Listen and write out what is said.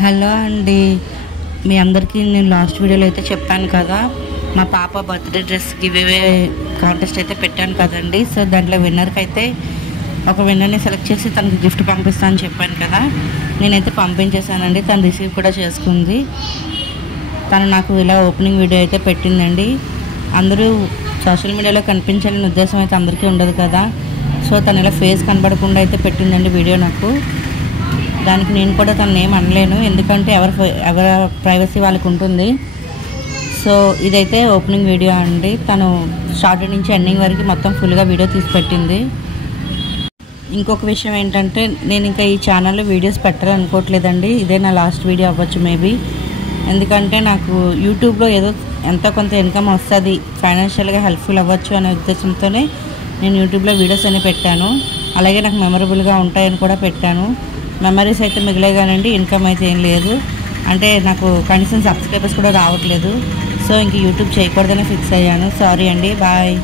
Hello అండి, మీ అందరికీ నేను లాస్ట్ వీడియోలో అయితే చెప్పాను కదా, మా పాప బర్త్డే డ్రెస్ గివ్వే కాంటెస్ట్ అయితే పెట్టాను కదండి. సో దాంట్లో విన్నర్కి అయితే ఒక విన్నర్ని సెలెక్ట్ చేసి తనకి గిఫ్ట్ పంపిస్తానని చెప్పాను కదా. నేనైతే పంపించేశానండి. తను రిసీవ్ కూడా చేసుకుంది. తను నాకు ఇలా ఓపెనింగ్ వీడియో అయితే పెట్టిందండి. అందరూ సోషల్ మీడియాలో కనిపించాలని ఉద్దేశం అయితే అందరికీ ఉండదు కదా. సో తను ఇలా ఫేస్ కనబడకుండా అయితే పెట్టిందండి వీడియో నాకు. దానికి నేను కూడా తను ఏం అనలేను, ఎందుకంటే ఎవరి ప్రైవసీ వాళ్ళకి ఉంటుంది. సో ఇదైతే ఓపెనింగ్ వీడియో అండి. తను స్టార్టింగ్ నుంచి ఎండింగ్ వరకు మొత్తం ఫుల్గా వీడియో తీసి పెట్టింది. ఇంకొక విషయం ఏంటంటే, నేను ఇంకా ఈ ఛానల్లో వీడియోస్ పెట్టాలనుకోవట్లేదండి. ఇదే నా లాస్ట్ వీడియో అవ్వచ్చు మేబీ. ఎందుకంటే నాకు యూట్యూబ్లో ఏదో ఎంతో కొంత ఇన్కమ్ వస్తుంది, ఫైనాన్షియల్గా హెల్ప్ఫుల్ అవ్వచ్చు అనే ఉద్దేశంతోనే నేను యూట్యూబ్లో వీడియోస్ అన్ని పెట్టాను. అలాగే నాకు మెమరబుల్గా ఉంటాయని కూడా పెట్టాను. మెమరీస్ అయితే మిగిలేగానండి, ఇన్కమ్ అయితే ఏం లేదు. అంటే నాకు కనీసం సబ్స్క్రైబర్స్ కూడా రావట్లేదు. సో ఇంక యూట్యూబ్ చేయకూడదని ఫిక్స్ అయ్యాను. సారీ అండి, బాయ్.